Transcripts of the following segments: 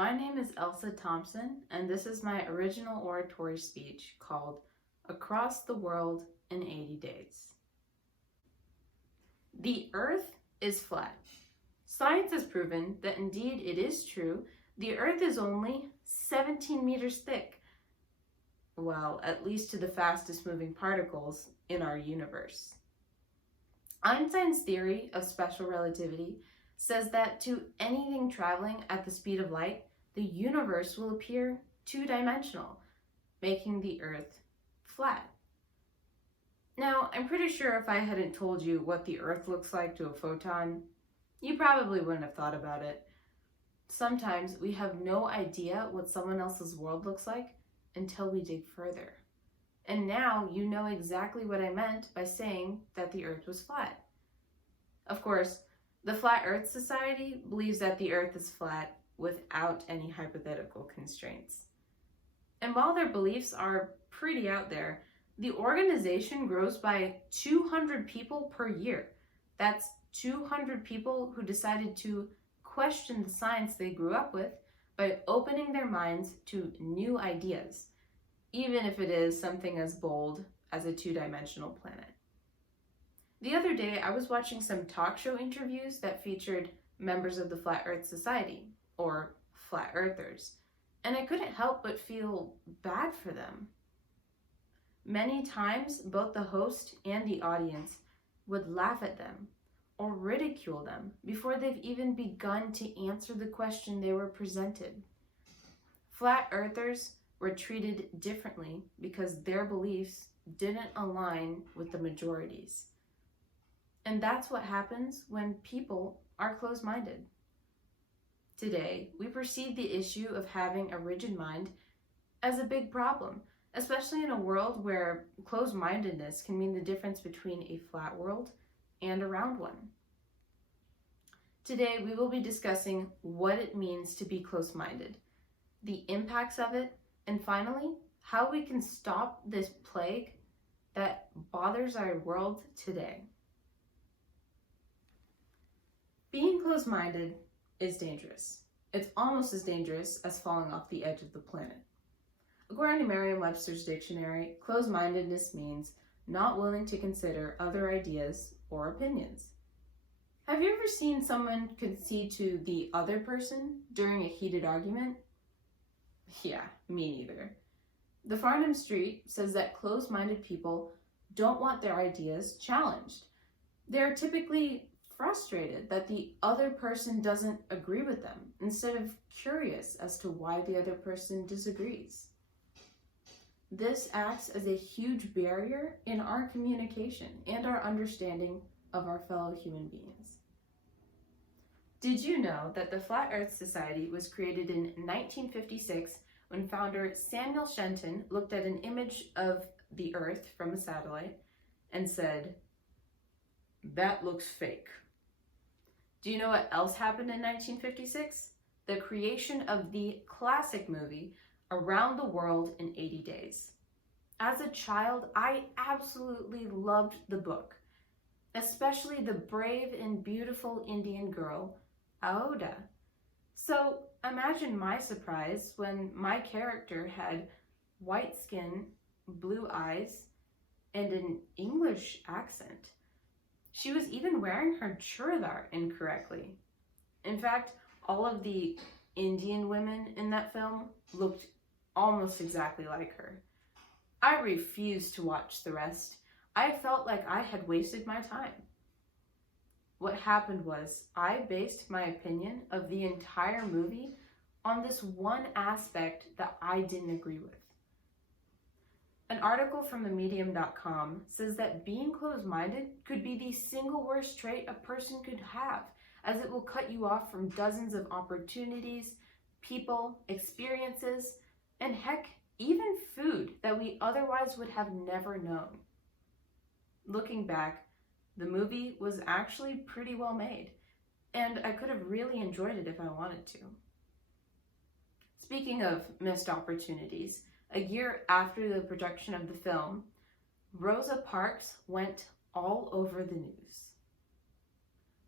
My name is Elsa Thompson, and this is my original oratory speech called Across the World in 80 Days. The Earth is flat. Science has proven that indeed it is true. The Earth is only 17 meters thick. Well, at least to the fastest moving particles in our universe. Einstein's theory of special relativity says that to anything traveling at the speed of light, the universe will appear two-dimensional, making the Earth flat. Now, I'm pretty sure if I hadn't told you what the Earth looks like to a photon, you probably wouldn't have thought about it. Sometimes we have no idea what someone else's world looks like until we dig further. And now you know exactly what I meant by saying that the Earth was flat. Of course, the Flat Earth Society believes that the Earth is flat without any hypothetical constraints. And while their beliefs are pretty out there, the organization grows by 200 people per year. That's 200 people who decided to question the science they grew up with by opening their minds to new ideas, even if it is something as bold as a two-dimensional planet. The other day, I was watching some talk show interviews that featured members of the Flat Earth Society, or Flat Earthers, and I couldn't help but feel bad for them. Many times, both the host and the audience would laugh at them or ridicule them before they've even begun to answer the question they were presented. Flat Earthers were treated differently because their beliefs didn't align with the majority's. And that's what happens when people are closed-minded. Today, we perceive the issue of having a rigid mind as a big problem, especially in a world where closed-mindedness can mean the difference between a flat world and a round one. Today, we will be discussing what it means to be closed-minded, the impacts of it, and finally, how we can stop this plague that bothers our world today. Being closed-minded is dangerous. It's almost as dangerous as falling off the edge of the planet. According to Merriam-Webster's dictionary, closed-mindedness means not willing to consider other ideas or opinions. Have you ever seen someone concede to the other person during a heated argument? Yeah, me neither. The Farnham Street says that closed-minded people don't want their ideas challenged. They're typically frustrated that the other person doesn't agree with them, instead of curious as to why the other person disagrees. This acts as a huge barrier in our communication and our understanding of our fellow human beings. Did you know that the Flat Earth Society was created in 1956 when founder Samuel Shenton looked at an image of the Earth from a satellite and said, "That looks fake"? Do you know what else happened in 1956? The creation of the classic movie Around the World in 80 Days. As a child, I absolutely loved the book, especially the brave and beautiful Indian girl, Aoda. So imagine my surprise when my character had white skin, blue eyes, and an English accent. She was even wearing her churidar incorrectly. In fact, all of the Indian women in that film looked almost exactly like her. I refused to watch the rest. I felt like I had wasted my time. What happened was I based my opinion of the entire movie on this one aspect that I didn't agree with. An article from themedium.com says that being closed-minded could be the single worst trait a person could have, as it will cut you off from dozens of opportunities, people, experiences, and heck, even food that we otherwise would have never known. Looking back, the movie was actually pretty well made, and I could have really enjoyed it if I wanted to. Speaking of missed opportunities, a year after the production of the film, Rosa Parks went all over the news.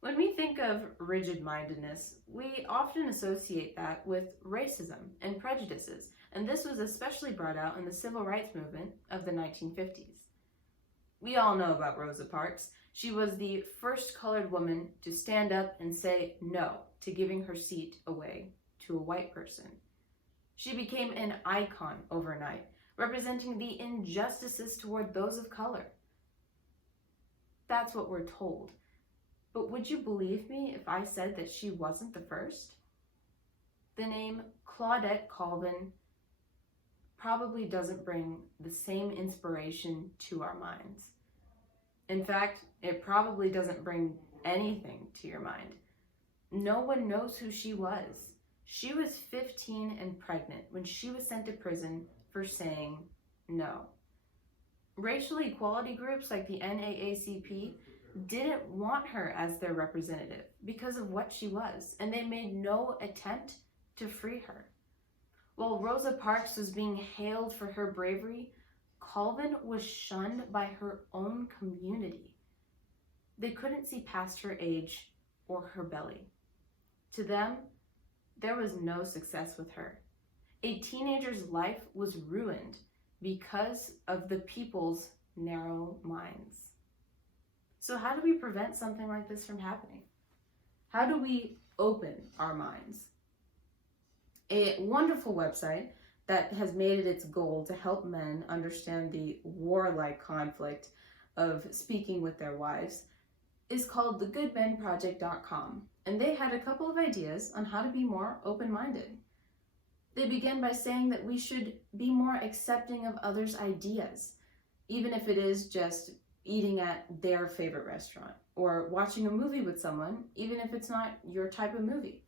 When we think of rigid-mindedness, we often associate that with racism and prejudices, and this was especially brought out in the civil rights movement of the 1950s. We all know about Rosa Parks. She was the first colored woman to stand up and say no to giving her seat away to a white person. She became an icon overnight, representing the injustices toward those of color. That's what we're told. But would you believe me if I said that she wasn't the first? The name Claudette Colvin probably doesn't bring the same inspiration to our minds. In fact, it probably doesn't bring anything to your mind. No one knows who she was. She was 15 and pregnant when she was sent to prison for saying no. Racial equality groups like the NAACP didn't want her as their representative because of what she was, and they made no attempt to free her. While Rosa Parks was being hailed for her bravery, Colvin was shunned by her own community. They couldn't see past her age or her belly. To them, there was no success with her. A teenager's life was ruined because of the people's narrow minds. So how do we prevent something like this from happening? How do we open our minds? A wonderful website that has made it its goal to help men understand the warlike conflict of speaking with their wives is called thegoodmenproject.com, and they had a couple of ideas on how to be more open-minded. They began by saying that we should be more accepting of others' ideas, even if it is just eating at their favorite restaurant, or watching a movie with someone, even if it's not your type of movie.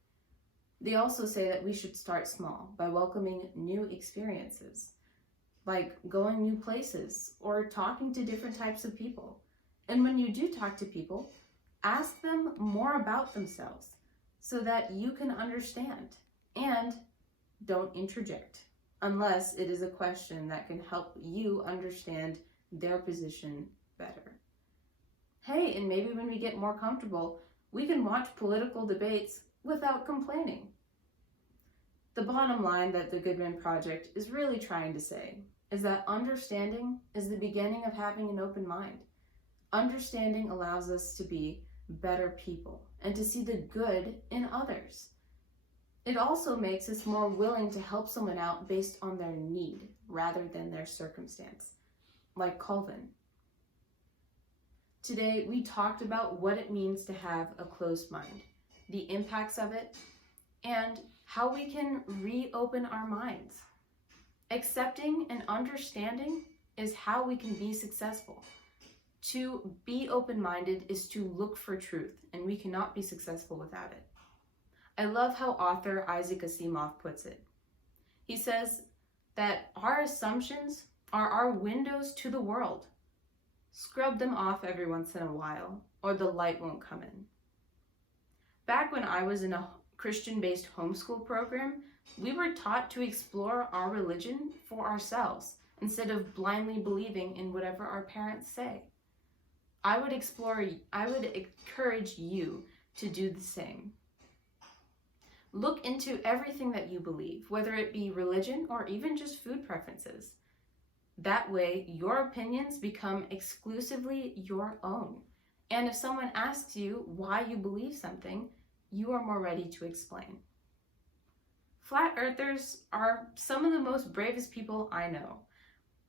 They also say that we should start small by welcoming new experiences, like going new places or talking to different types of people. And when you do talk to people, ask them more about themselves so that you can understand, and don't interject unless it is a question that can help you understand their position better. Hey, and maybe when we get more comfortable, we can watch political debates without complaining. The bottom line that the Good Men Project is really trying to say is that understanding is the beginning of having an open mind. Understanding allows us to be better people and to see the good in others. It also makes us more willing to help someone out based on their need rather than their circumstance, like Colvin. Today, we talked about what it means to have a closed mind, the impacts of it, and how we can reopen our minds. Accepting and understanding is how we can be successful. To be open-minded is to look for truth, and we cannot be successful without it. I love how author Isaac Asimov puts it. He says that our assumptions are our windows to the world. Scrub them off every once in a while, or the light won't come in. Back when I was in a Christian-based homeschool program, we were taught to explore our religion for ourselves instead of blindly believing in whatever our parents say. I would encourage you to do the same. Look into everything that you believe, whether it be religion or even just food preferences. That way, your opinions become exclusively your own. And if someone asks you why you believe something, you are more ready to explain. Flat earthers are some of the most bravest people I know.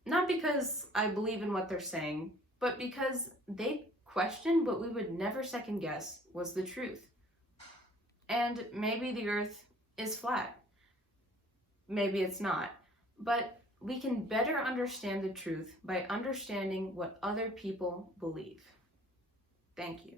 Not because I believe in what they're saying, but because they question what we would never second guess was the truth. And maybe the earth is flat. Maybe it's not. But we can better understand the truth by understanding what other people believe. Thank you.